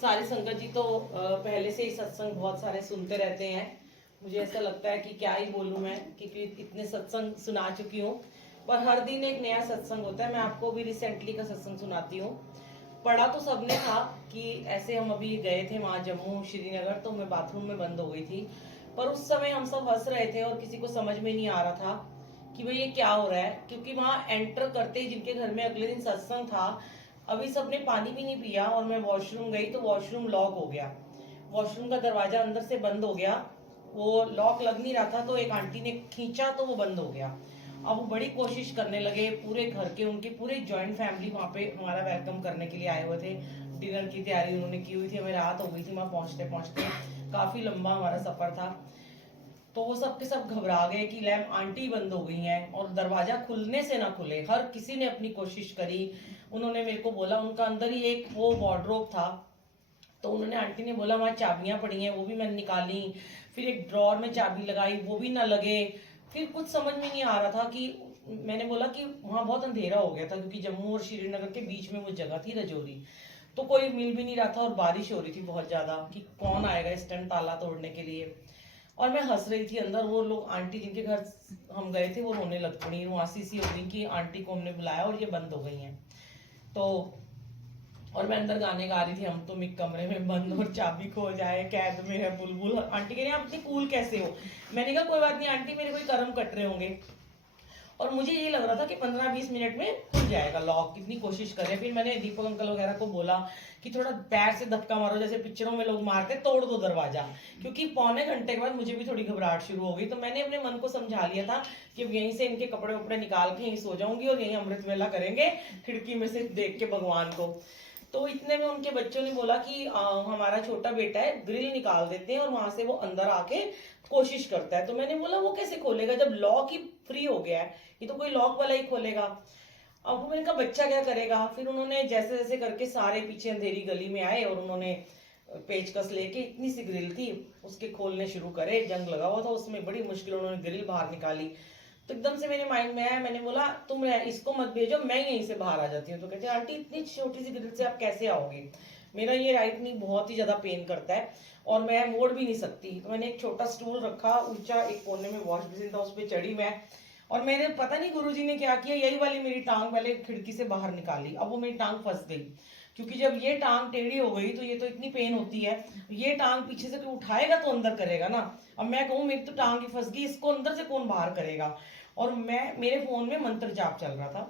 सारी संगत जी तो पहले से ही सत्संग बहुत सारे सुनते रहते हैं। मुझे ऐसा लगता है कि क्या ही बोलूं मैं, क्योंकि इतने सत्संग सुना चुकी हूँ। पर हर दिन एक नया सत्संग होता है। मैं आपको भी रिसेंटली का सत्संग सुनाती हूँ। पढ़ा तो सबने था कि ऐसे हम अभी गए थे वहां जम्मू श्रीनगर, तो मैं बाथरूम में बंद हो गई थी। पर उस समय हम सब हंस रहे थे और किसी को समझ में नहीं आ रहा था कि भाई ये क्या हो रहा है, क्योंकि वहां एंटर करते ही जिनके घर में अगले दिन सत्संग था, अभी सबने पानी भी नहीं पिया और मैं वॉशरूम गई तो वॉशरूम लॉक हो गया। वॉशरूम का दरवाजा अंदर से बंद हो गया। वो लॉक लग नहीं रहा था, तो एक आंटी ने खींचा तो वो बंद हो गया। अब वो बड़ी कोशिश करने लगे, पूरे घर के उनके पूरे जॉइंट फैमिली वहां पे हमारा वेलकम करने के लिए आए हुए थे। डिनर की तैयारी उन्होंने की हुई थी, हमें रात हो गई थी वहां पहुंचते पहुंचते। काफी लंबा हमारा सफर था। तो वो सब के सब घबरा गए कि लैम्प आंटी बंद हो गई हैं और दरवाजा खुलने से ना खुले। हर किसी ने अपनी कोशिश करी। उन्होंने मेरे को बोला, उनका अंदर ही एक वो वार्डरोब था, तो उन्होंने आंटी ने बोला वहां चाबियां पड़ी हैं, वो भी मैंने निकाली। फिर एक ड्रॉर में चाबी लगाई, वो भी ना लगे। फिर कुछ समझ में नहीं आ रहा था कि मैंने बोला कि वहां बहुत अंधेरा हो गया था, क्योंकि जम्मू और श्रीनगर के बीच में वो जगह थी रजौरी। तो कोई मिल भी नहीं रहा था और बारिश हो रही थी बहुत ज्यादा कि कौन आएगा इस टाइम ताला तोड़ने के लिए। और मैं हंस रही थी अंदर। वो लोग आंटी जिनके घर हम गए थे वो रोने लग पड़ी, रुआसी सी हो गई कि आंटी को हमने बुलाया और ये बंद हो गई हैं। तो और मैं अंदर गाने गा रही थी, हम तुम एक कमरे में बंद और चाबी खो जाए, कैद में है बुलबुल। आंटी कह रही आप इतनी कूल कैसे हो। मैंने कहा कोई बात नहीं आंटी, मेरे कोई कर्म कट रहे होंगे। और मुझे ये लग रहा था कि 15-20 मिनट में खुल जाएगा लॉक, कितनी कोशिश करें। फिर मैंने दीपक अंकल वगैरह को बोला कि थोड़ा पैर से धक्का मारो, जैसे पिक्चरों में लोग मारते, तोड़ दो दरवाजा। क्योंकि पौने घंटे के बाद मुझे भी थोड़ी घबराहट शुरू हो गई। तो मैंने अपने मन को समझा लिया था कि यहीं से इनके कपड़े वपड़े निकाल के यहीं सो जाऊंगी और यहीं अमृत वेला करेंगे, खिड़की में से देख के भगवान को। तो इतने में उनके बच्चों ने बोला कि हमारा छोटा बेटा है, ग्रिल निकाल देते हैं और वहां से वो अंदर आके कोशिश करता है। तो मैंने बोला वो कैसे खोलेगा जब लॉक ही फ्री हो गया है, ये तो कोई लॉक वाला ही खोलेगा। अब मैंने कहा बच्चा क्या करेगा। फिर उन्होंने जैसे जैसे करके सारे पीछे अंधेरी गली में आए और उन्होंने पेचकस लेके, इतनी सी ग्रिल थी, उसके खोलने शुरू करे। जंग लगा हुआ था उसमें, बड़ी मुश्किल उन्होंने ग्रिल बाहर निकाली। तो एकदम से मेरे माइंड में आया, मैंने बोला तुम इसको मत भेजो, मैं यहीं से बाहर आ जाती हूँ। तो कहते आंटी इतनी छोटी सी ग्रिल से आप कैसे आओगे, मेरा ये राइट नहीं बहुत ही ज्यादा पेन करता है और मैं मोड़ भी नहीं सकती। तो मैंने एक छोटा स्टूल रखा ऊंचा, एक कोने में वॉश बेसिन था, उस पर चढ़ी मैं। और मैंने पता नहीं गुरुजी ने क्या किया, यही वाली मेरी टांग पहले खिड़की से बाहर निकाली। अब वो मेरी टांग फंस गई, क्योंकि जब ये टांग टेढ़ी हो गई तो ये तो इतनी पेन होती है। ये टांग पीछे से कोई उठाएगा तो अंदर करेगा ना। अब मैं कहूँ मेरी तो टांग ही फंस गई, इसको अंदर से कौन बाहर करेगा। और मेरे फोन में मंत्र जाप चल रहा था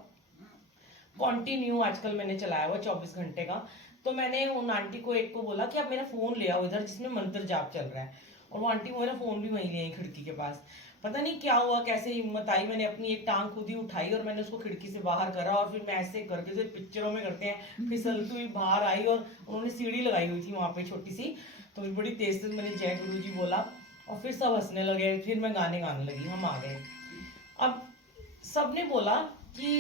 कॉन्टिन्यू, आजकल मैंने चलाया हुआ 24 घंटे का। तो मैंने उन आंटी को एक को बोला कि आप मेरा फोन ले आओ इधर जिसमें मंत्र जाप चल रहा है। और वो आंटी मेरा फोन भी वहीं ले आई खिड़की के पास। पता नहीं क्या हुआ, कैसे हिम्मत आई, मैंने अपनी एक टांग खुद ही उठाई और मैंने उसको खिड़की से बाहर करा। और फिर मैं ऐसे करके जो पिक्चरों में करते हैं फिसलती हुई बाहर आई। और उन्होंने सीढ़ी लगाई हुई थी वहां पे छोटी सी, तो फिर बड़ी तेज से मैंने जय गुरु जी बोला और फिर सब हंसने लगे। फिर मैं गाने गाने लगी, हम आ गए। अब सबने बोला कि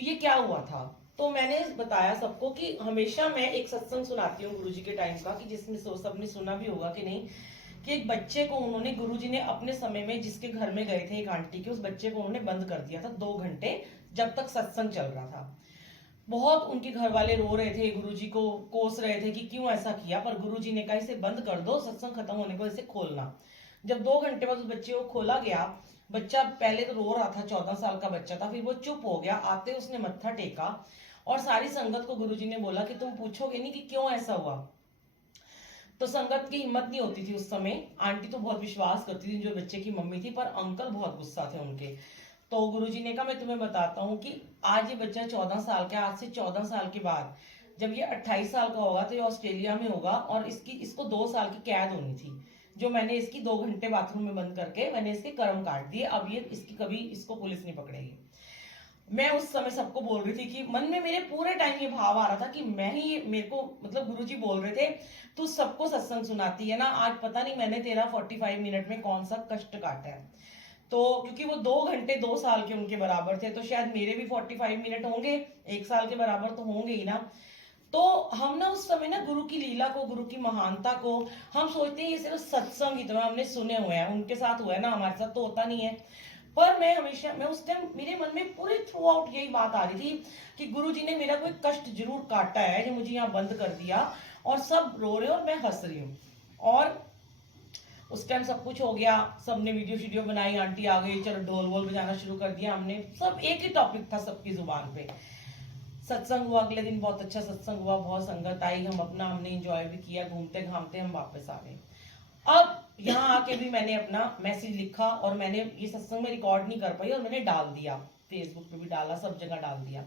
ये क्या हुआ था। तो मैंने बताया सबको कि हमेशा मैं एक सत्संग सुनाती हूँ गुरुजी के टाइम का, कि जिसमें सबने सुना भी होगा कि नहीं, कि एक बच्चे को उन्होंने, गुरुजी ने अपने समय में जिसके घर में गए थे एक आंटी के, उस बच्चे को उन्होंने बंद कर दिया था 2 घंटे, जब तक सत्संग चल रहा था। बहुत उनके घर वाले रो रहे थे, गुरुजी को कोस रहे थे कि क्यों ऐसा किया। पर गुरुजी ने कहा इसे बंद कर दो, सत्संग खत्म होने के बाद इसे खोलना। जब 2 घंटे बाद उस बच्चे को खोला गया, बच्चा पहले तो रो रहा था, 14 साल का बच्चा था, फिर वो चुप हो गया। आते उसने मत्था टेका और सारी संगत को गुरुजी ने बोला कि तुम पूछोगे नहीं कि क्यों ऐसा हुआ। तो संगत की हिम्मत नहीं होती थी उस समय। आंटी तो बहुत विश्वास करती थी जो बच्चे की मम्मी थी, पर अंकल बहुत गुस्सा थे उनके। तो गुरुजी ने कहा मैं तुम्हें बताता हूँ कि आज ये बच्चा 14 साल का, आज से 14 साल के बाद जब ये 28 साल का होगा तो ये ऑस्ट्रेलिया में होगा और इसको 2 साल की कैद होनी थी। जो मैंने इसकी 2 घंटे बाथरूम में बंद करके मैंने इसके कर्म काट दिए। अब ये इसकी कभी इसको पुलिस नहीं पकड़ेगी। मैं उस समय सबको बोल रही थी कि मन में मेरे पूरे टाइम ये भाव आ रहा था कि मैं ही, मेरे को मतलब गुरुजी बोल रहे थे तू सबको सत्संग सुनाती है ना, आज पता नहीं मैंने तेरा 45 मिनट में कौन सा कष्ट काटा है। तो क्योंकि वो 2 घंटे 2 साल के उनके बराबर थे, तो शायद मेरे भी 45 मिनट होंगे 1 साल के बराबर तो होंगे ही ना। तो हम ना उस समय ना गुरु की लीला को, गुरु की महानता को हम सोचते हैं ये सिर्फ सत्संग ही तो है, हमने सुने हुए हैं, उनके साथ हुआ है ना, हमारे साथ तो होता नहीं है। पर मैं उस टाइम मेरे मन में पूरे थ्रू आउट यही बात आ रही थी कि गुरुजी ने मेरा कोई कष्ट जरूर काटा है जो मुझे यहाँ बंद कर दिया, और सब रो रहे और मैं हंस रही हूँ। और उस टाइम सब कुछ हो गया, सबने वीडियो बनाई, आंटी आ गई, चलो ढोल वोल बजाना शुरू कर दिया हमने, सब एक ही टॉपिक था सबकी जुबान पे। सत्संग हुआ, अगले दिन बहुत अच्छा सत्संग हुआ, बहुत संगत आई, हमने इंजॉय भी किया, घूमते घामते हम वापस आ गए। अब यहाँ आके भी मैंने अपना मैसेज लिखा और मैंने ये सत्संग में रिकॉर्ड नहीं कर पाई और मैंने डाल दिया, फेसबुक पे भी डाला, सब जगह डाल दिया।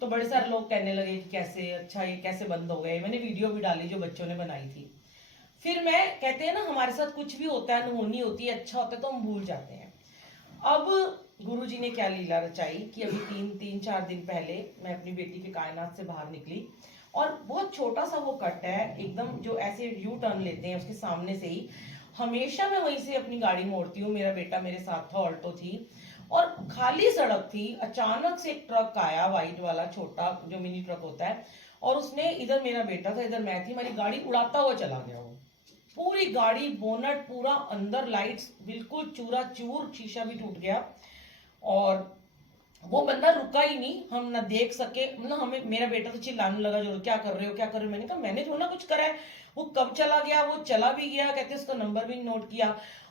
तो बड़े सारे लोग कहने लगे कि कैसे, अच्छा ये कैसे बंद हो गए। मैंने वीडियो भी डाली जो बच्चों ने बनाई थी। फिर मैं, कहते हैं ना हमारे साथ कुछ भी होता है, अनहोनी होती है, अच्छा होता है तो हम भूल जाते हैं। अब गुरुजी ने क्या लीला रचाई कि अभी तीन चार दिन पहले मैं अपनी बेटी के कायनात से बाहर निकली और बहुत छोटा सा वो कट है एकदम, जो ऐसे यू टर्न लेते हैं उसके सामने से ही, हमेशा मैं वहीं से अपनी गाड़ी मोड़ती हूँ। मेरा बेटा मेरे साथ था, ऑल्टो थी और खाली सड़क थी। अचानक से एक ट्रक आया, व्हाइट वाला छोटा जो मिनी ट्रक होता है, और उसने, इधर मेरा बेटा था इधर मैं थी, हमारी गाड़ी उड़ाता हुआ चला गया। वो पूरी गाड़ी, बोनट पूरा अंदर, लाइट्स बिल्कुल चूरा चूर, शीशा भी टूट गया। और वो बंदा रुका ही नहीं, हम ना देख सके, मतलब हमें, मेरा बेटा तो चिल्लाने लगा, जो क्या कर रहे हो क्या कर रहे हो। मैंने कहा मैंने थोड़ा ना कुछ करा है, वो कब चला गया, वो चला भी गया, कहते उसका नंबर भी नोट किया।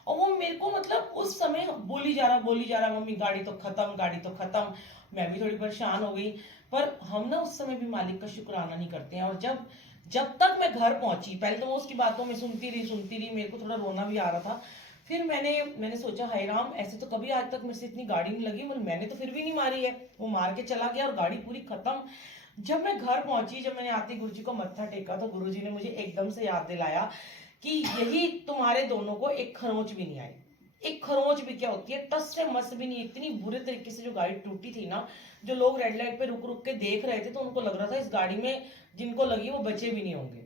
और वो मेरे को मतलब उस समय बोली जा रहा, मम्मी गाड़ी तो खत्म, गाड़ी तो खत्म। मैं भी थोड़ी परेशान हो गई। पर हम ना उस समय भी मालिक का शुक्राना नहीं करते हैं। और जब जब तक मैं घर पहुंची, पहले तो मैं उसकी बातों में सुनती रही, मेरे को थोड़ा रोना भी आ रहा था। फिर मैंने सोचा, हाय राम, ऐसे तो कभी आज तक मेरे से इतनी गाड़ी नहीं लगी, मतलब मैंने तो फिर भी नहीं मारी है, वो मार के चला गया और गाड़ी पूरी खत्म। जब मैं घर पहुंची, जब मैंने आते गुरुजी को मत्था टेका, तो गुरुजी ने मुझे एकदम से याद दिलाया कि यही तुम्हारे दोनों को एक खरोंच भी नहीं आई। एक खरोंच भी क्या होती है, टस से मस भी नहीं। इतनी बुरे तरीके से जो गाड़ी टूटी थी ना, जो लोग रेड लाइट पे रुक रुक के देख रहे थे, तो उनको लग रहा था इस गाड़ी में जिनको लगी वो बचे भी नहीं होंगे,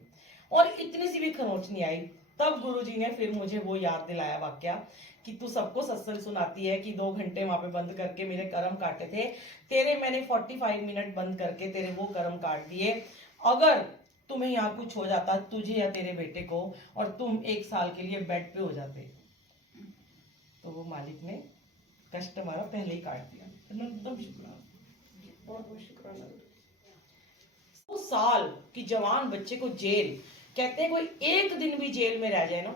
और इतनी सी भी खरोंच नहीं आई। तब गुरुजी ने फिर मुझे वो याद दिलाया वाक्या कि तू सबको सत्संग सुनाती है कि 2 घंटे वहां पे बंद करके मेरे कर्म काटे थे तेरे, मैंने 45 मिनट बंद करके तेरे वो कर्म काट दिए। अगर तुम्हें यहाँ कुछ हो जाता तुझे या तेरे बेटे को, और तुम 1 साल के लिए बेड पे हो जाते, तो वो मालिक ने कष्ट हमारा पहले ही काट दिया। एकदम शुक्राना, बहुत बहुत शुक्राना। 2 साल की जवान बच्चे को जेल, कहते हैं कोई एक दिन भी जेल में रह जाए ना,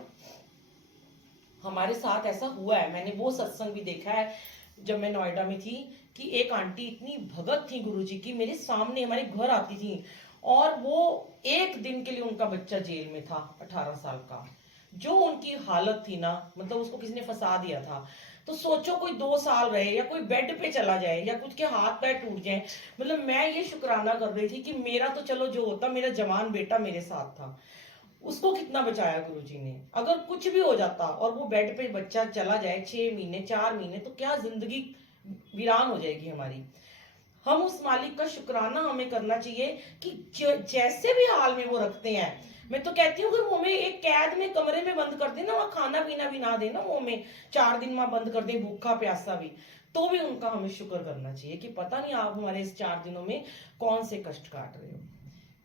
हमारे साथ ऐसा हुआ है। मैंने वो सत्संग भी देखा है जब मैं नोएडा में थी, कि एक आंटी इतनी भगत थी गुरुजी की, मेरे सामने हमारे घर आती थी, और वो एक दिन के लिए उनका बच्चा जेल में था 18 साल का। जो उनकी हालत थी ना, मतलब उसको किसी ने फंसा दिया था। तो सोचो कोई 2 साल रहे, या कोई बेड पे चला जाए, या कुछ के हाथ पैर टूट जाए। मतलब मैं ये शुक्राना कर रही थी कि मेरा तो चलो जो होता, मेरा जवान बेटा मेरे साथ था, उसको कितना बचाया गुरुजी ने। अगर कुछ भी हो जाता और वो बेड पे बच्चा चला जाए 6 महीने 4 महीने, तो क्या जिंदगी वीरान हो जाएगी हमारी। हम उस मालिक का शुक्राना हमें करना चाहिए कि जैसे भी हाल में वो रखते हैं। मैं तो कहती हूँ अगर वो हमें एक कैद में कमरे में बंद कर दे ना, वहां खाना पीना भी ना दे ना, वो हमें 4 दिन वहां बंद कर दे, भूखा प्यासा भी, तो भी उनका हमें शुक्र करना चाहिए कि पता नहीं आप हमारे इस 4 दिनों में कौन से कष्ट काट रहे हो।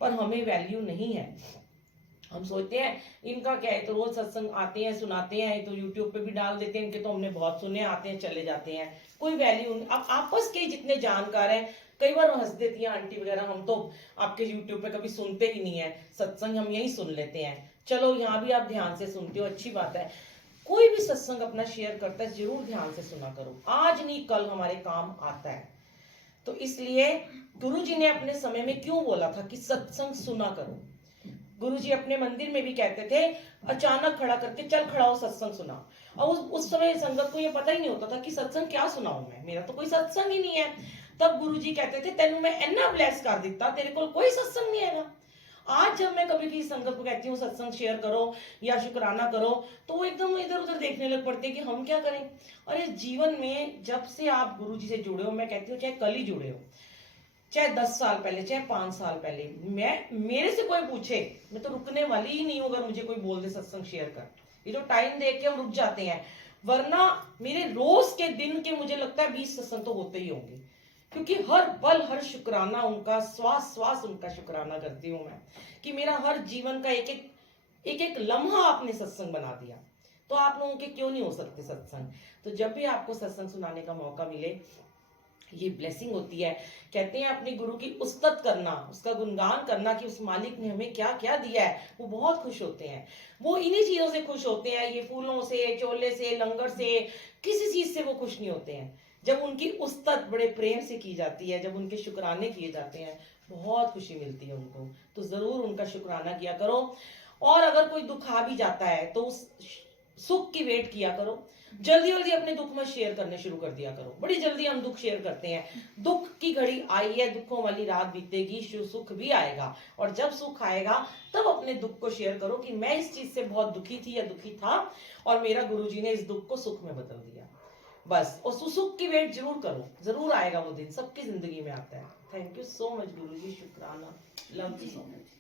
पर हमें वैल्यू नहीं है। हम सोचते हैं इनका क्या है, तो रोज सत्संग आते हैं, सुनाते हैं, तो यूट्यूब पे भी डाल देते हैं, इनके तो हमने बहुत सुने, आते हैं चले जाते हैं, कोई वैल्यू नहीं। अब आपस के जितने जानकार हैं, कई बार हंस देती हैं आंटी वगैरह, हम तो आपके यूट्यूब पे कभी सुनते ही नहीं है सत्संग, हम यही सुन लेते हैं। चलो यहाँ भी आप ध्यान से सुनते हो, अच्छी बात है। कोई भी सत्संग अपना शेयर करता है, जरूर ध्यान से सुना करो, आज नहीं कल हमारे काम आता है। तो इसलिए गुरुजी ने अपने समय में क्यों बोला था कि सत्संग सुना करो। गुरुजी अपने मंदिर में भी कहते थे, अचानक खड़ा करके चल खड़ा हो सत्संग सुना। और उस समय संगत को ये पता ही नहीं होता था कि सत्संग क्या सुनाऊं मैं, मेरा तो कोई सत्संग ही नहीं है। तब गुरुजी कहते थे, तेनू मैं इन्ना ब्लेस कर दिता, तेरे को कोई सत्संग नहीं है। आज जब मैं कभी किसी संगत को कहती हूँ सत्संग शेयर करो या शुक्राना करो, तो वो एकदम इधर उधर देखने लग पड़ते कि हम क्या करें। और इस जीवन में जब से आप गुरुजी से जुड़े हो, मैं कहती हूँ चाहे कल ही जुड़े हो, चाहे 10 साल पहले, चाहे 5 साल पहले, मेरे से कोई पूछे, मैं तो रुकने वाली ही नहीं हूं। अगर मुझे कोई बोल दे सत्संग शेयर कर, ये जो टाइम देख के हम रुक जाते हैं, वरना मेरे रोज के दिन के मुझे लगता है 20 सत्संग तो होते ही होंगे, क्योंकि हर पल हर शुक्राना उनका, श्वास श्वास उनका शुक्राना करती हूँ मैं, कि मेरा हर जीवन का एक एक लम्हा आपने सत्संग बना दिया। तो आप लोगों के क्यों नहीं हो सकते सत्संग। तो जब भी आपको सत्संग सुनाने का मौका मिले, ये ब्लेसिंग होती है। कहते हैं अपने गुरु की उस्तत करना, उसका गुणगान करना कि उस मालिक ने हमें क्या क्या दिया है, वो बहुत खुश होते हैं। वो इन्हीं चीजों से खुश होते हैं, ये फूलों से, चोले से, लंगर से, किसी चीज से वो खुश नहीं होते हैं। जब उनकी उस्तत बड़े प्रेम से की जाती है, जब उनके शुक्राने किए जाते हैं, बहुत खुशी मिलती है उनको। तो जरूर उनका शुक्राना किया करो। और अगर कोई दुख आ भी जाता है तो उस सुख की वेट किया करो। जल्दी जल्दी अपने दुख मत शेयर करने शुरू कर दिया करो। बड़ी जल्दी हम दुख शेयर करते हैं। दुख की घड़ी आई है, दुखों वाली रात बीतेगी, सुख भी आएगा। और जब सुख आएगा तब अपने दुख को शेयर करो कि मैं इस चीज से बहुत दुखी थी या दुखी था और मेरा गुरुजी ने इस दुख को सुख में बदल दिया। बस, और सुख की वेट जरूर करो, जरूर आएगा वो दिन, सबकी जिंदगी में आता है। थैंक यू सो मच गुरुजी, शुक्राना, लव यू सो मच।